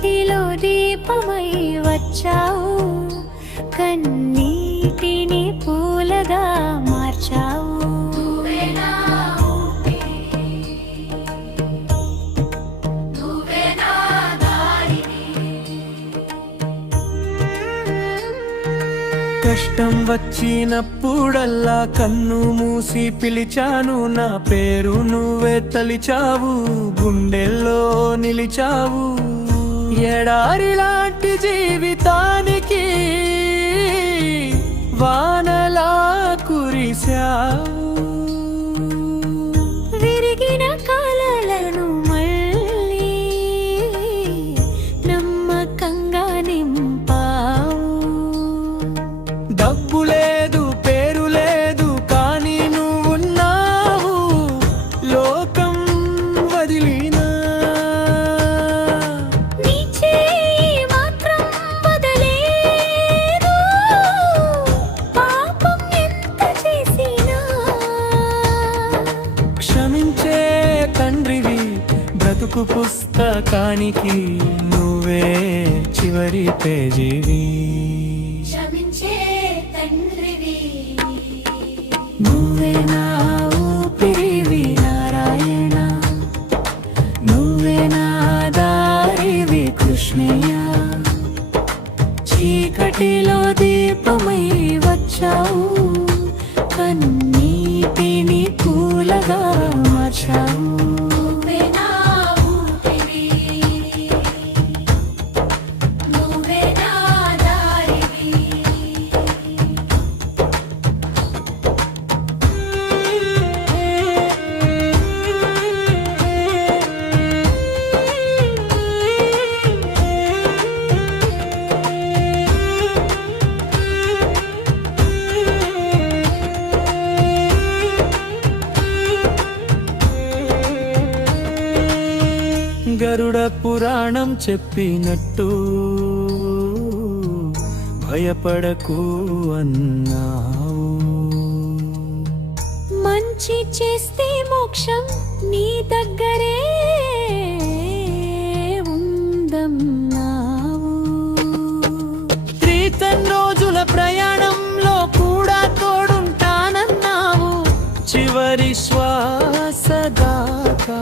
చీకటిలో దీపమై వచ్చావు, కన్నీటిని పూలగా మార్చావు. కష్టం వచ్చినప్పుడల్లా కన్ను మూసి పిలిచాను, నా పేరు నువ్వే తలిచావు, గుండెల్లో నిలిచావు. ఎడారి లాంటి జీవితానికి వానలా కురిశావు. విరిగిన కాలాలను మళ్ళీ నమ్మకంగా నింపావు. డబ్బు లేదు, పేరు లేదు, కానీ నువ్వున్నావు. లోకం వదిలినా నీ చేయి మాత్రం వదలేదు, పాపం ఎంత చేసినా. క్షమించే తండ్రివి, బ్రతుకు పుస్తకానికి నువ్వే చివరి పేజీవి. నువ్వే నా ఊపిరివి నారాయణ, నువ్వే నా దారివి కృష్ణయ్య. చీకటిలో దీపమై వచ్చావు, కన్నీటిని పూలగా మార్చావు. గరుడ పురాణం చెప్పినట్టు భయపడకు అన్నావు. మంచి చేస్తే మోక్షం నీ దగ్గరే ఉందన్నావు. రోజుల ప్రయాణంలో కూడా తోడుంటానన్నావు, చివరి శ్వాస దాకా.